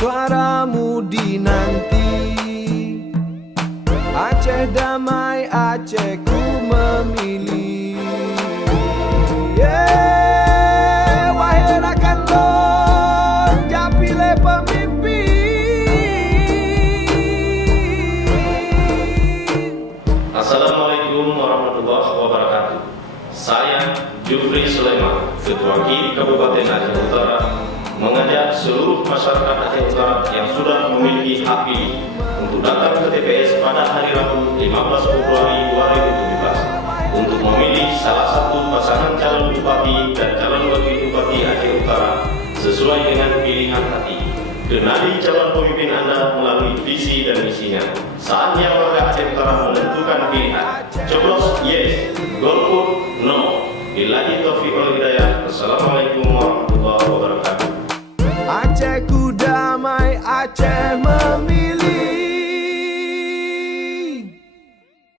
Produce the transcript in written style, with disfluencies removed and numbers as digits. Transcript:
suaramu dinanti. Aceh damai, Aceh ku memilih. Wahai rakan lon, japile pemimpin. Assalamualaikum warahmatullahi wabarakatuh. Saya Jufri Sulaiman, Ketua KI Kabupaten Aceh Utara, mengajak seluruh masyarakat Aceh Utara yang sudah memiliki hak pilih untuk datang ke TPS pada hari Rabu 15 Februari 2017 untuk memilih salah satu pasangan calon bupati dan calon wakil bupati Aceh Utara sesuai dengan pilihan hati. Kenali calon pemimpin Anda melalui visi dan misinya. Saatnya warga Aceh Utara menentukan pilihan. Coblos yes, golput no. Billahi taufiq wal hidayah. Assalamualaikum warahmatullahi wabarakatuh. Aceh ku damai, Aceh memilih.